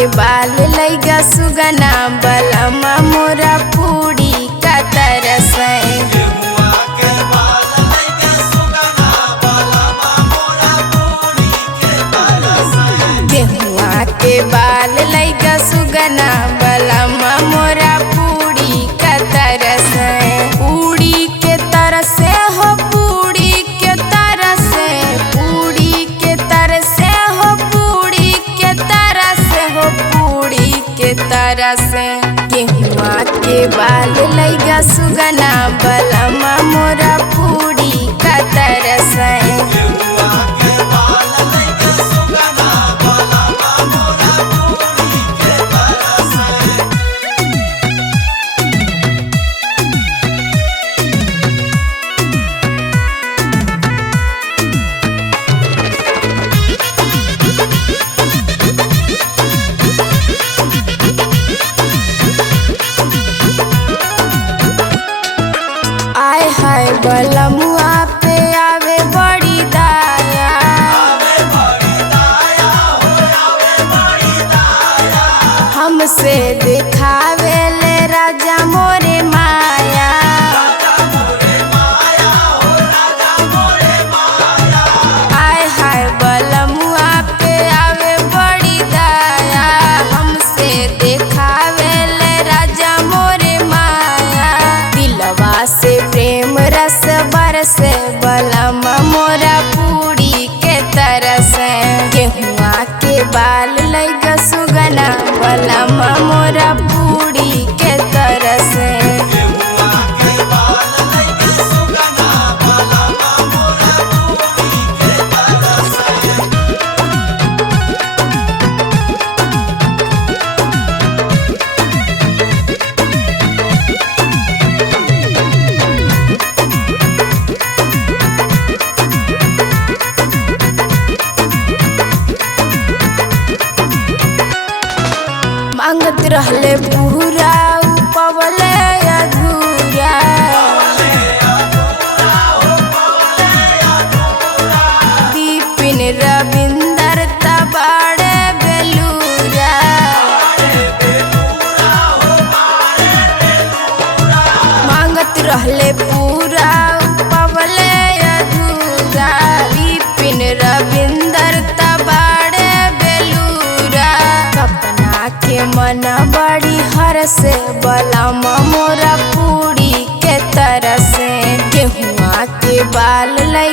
के बाल लैगा सुगना बलमा मोरा पूरी का तरस गेहुआ के बाल लैगा सुगना बलमा मोरा पूरी का तरस पूरी के तरस हो पूरी के तरस पूरी के तरस हो पूरी के तरस हो पूरी के तरस गेहुआ के बाल लैगा सुगना बलमा मोरा पूरी का तरस आय हाय बलमुआ पे आवे बड़ी दाया हमसे दिखावे ले राजा मोरे माया आय हाय बलमुआ पे आवे बड़ी दाया हमसे दिखावे ले राजा मोरे माया दिलवा से प्रेम रस बरस बलमा मोरा पूरी के तरस गेहुआ के बाल लैगा सुगना बलमा मोरा पूरी के तरस मांगत रहले पूरा पवले अधूरा दीपिन रविंदर तबाड़े बेलूरा मांगत रहले पूरा पवले अधूरा दीपिन रविंदर तबाड़े बेलूरा सपना के मन बड़ी हरस बलमा मोरा पूरी के तरस गेहुआ के बाल लै